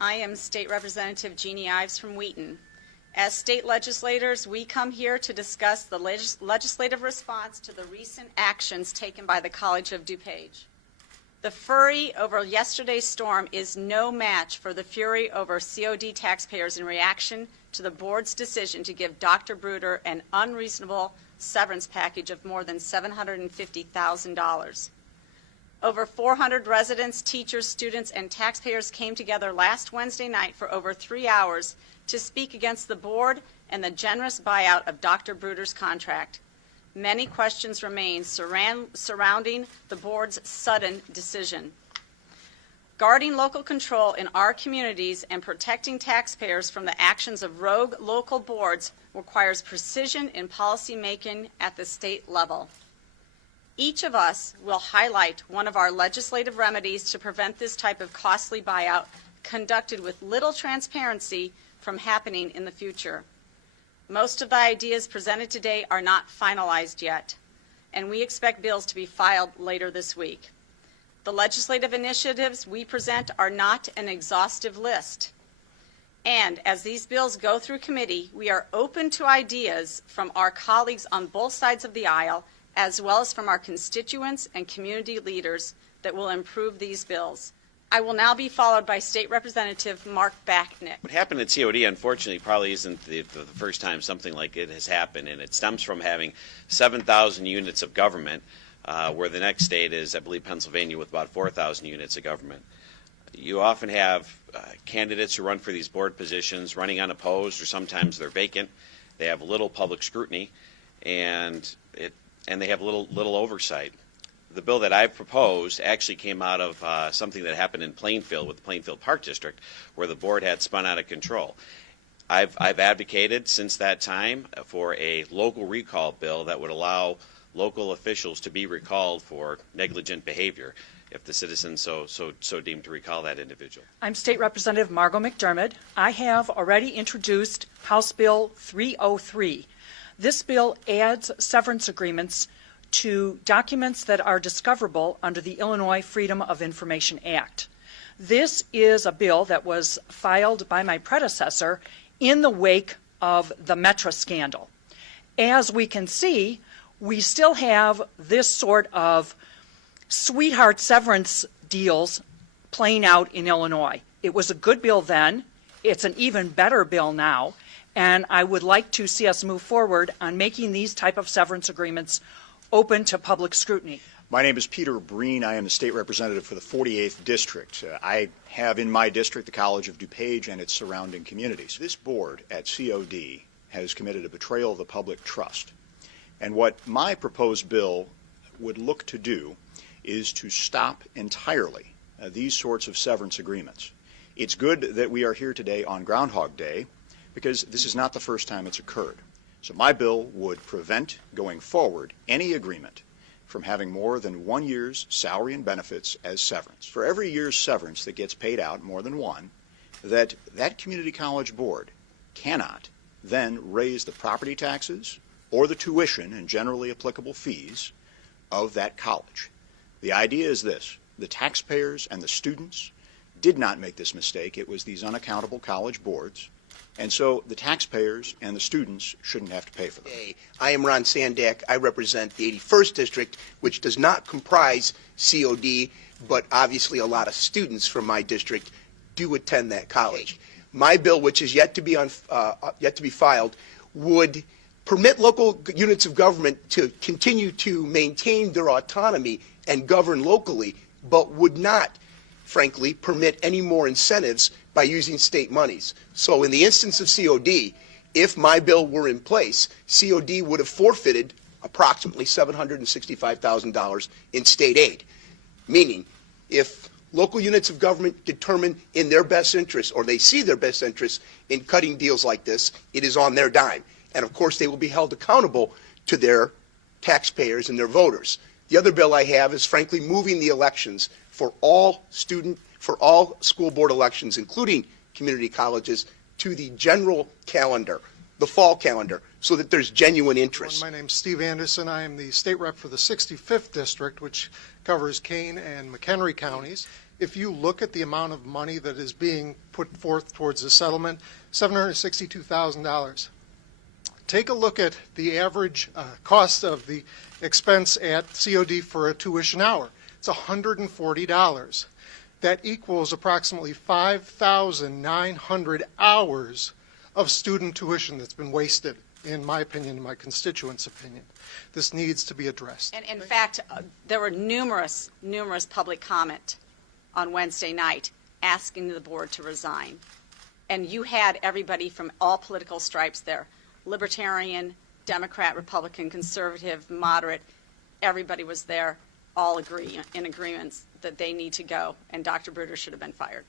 I am State Representative Jeanne Ives from Wheaton. As state legislators, we come here to discuss the legislative response to the recent actions taken by the College of DuPage. The fury over yesterday's storm is no match for the fury over COD taxpayers in reaction to the board's decision to give Dr. Bruder an unreasonable severance package of more than $750,000. Over 400 residents, teachers, students, and taxpayers came together last Wednesday night for over 3 hours to speak against the board and the generous buyout of Dr. Bruder's contract. Many questions remain surrounding the board's sudden decision. Guarding local control in our communities and protecting taxpayers from the actions of rogue local boards requires precision in policy making at the state level. Each of us will highlight one of our legislative remedies to prevent this type of costly buyout conducted with little transparency from happening in the future. Most of the ideas presented today are not finalized yet, and we expect bills to be filed later this week. The legislative initiatives we present are not an exhaustive list. And as these bills go through committee, we are open to ideas from our colleagues on both sides of the aisle, as well as from our constituents and community leaders that will improve these bills. I will now be followed by State Representative Mark Backnick. What happened at COD, unfortunately, probably isn't the first time something like it has happened, and it stems from having 7,000 units of government, where the next state is, I believe, Pennsylvania, with about 4,000 units of government. You often have candidates who run for these board positions running unopposed, or sometimes they're vacant. They have little public scrutiny, and they have little oversight. The bill that I've proposed actually came out of something that happened in Plainfield with the Plainfield Park District, where the board had spun out of control. I've advocated since that time for a local recall bill that would allow local officials to be recalled for negligent behavior if the citizens so deemed to recall that individual. I'm State Representative Margot McDermott. I have already introduced House Bill 303. This bill adds severance agreements to documents that are discoverable under the Illinois Freedom of Information Act. This is a bill that was filed by my predecessor in the wake of the Metra scandal. As we can see, we still have this sort of sweetheart severance deals playing out in Illinois. It was a good bill then. It's an even better bill now. And I would like to see us move forward on making these type of severance agreements open to public scrutiny. My name is Peter Breen. I am the state representative for the 48th District. I have in my district the College of DuPage and its surrounding communities. This board at COD has committed a betrayal of the public trust. And what my proposed bill would look to do is to stop entirely these sorts of severance agreements. It's good that we are here today on Groundhog Day, because this is not the first time it's occurred. So my bill would prevent, going forward, any agreement from having more than 1 year's salary and benefits as severance. For every year's severance that gets paid out, more than one, that community college board cannot then raise the property taxes or the tuition and generally applicable fees of that college. The idea is this: the taxpayers and the students did not make this mistake. It was these unaccountable college boards. And so the taxpayers and the students shouldn't have to pay for them. I am Ron Sandack. I represent the 81st District, which does not comprise COD, but obviously a lot of students from my district do attend that college. My bill, which is yet to be filed, would permit local units of government to continue to maintain their autonomy and govern locally, but would not, frankly, permit any more incentives by using state monies. So in the instance of COD, if my bill were in place, COD would have forfeited approximately $765,000 in state aid. Meaning, if local units of government determine in their best interest, or they see their best interest in cutting deals like this, it is on their dime. And of course, they will be held accountable to their taxpayers and their voters. The other bill I have is, frankly, moving the elections for all school board elections, including community colleges, to the general calendar, the fall calendar, so that there's genuine interest. My name's Steve Anderson. I am the state rep for the 65th District, which covers Kane and McHenry counties. If you look at the amount of money that is being put forth towards the settlement, $762,000. Take a look at the average cost of the expense at COD for a tuition hour. It's $140. That equals approximately 5,900 hours of student tuition that's been wasted, in my opinion, in my constituents' opinion. This needs to be addressed. And in fact, there were numerous public comment on Wednesday night asking the board to resign. And you had everybody from all political stripes there, Libertarian, Democrat, Republican, Conservative, Moderate. Everybody was there, all in agreement that they need to go, and Dr. Bruder should have been fired.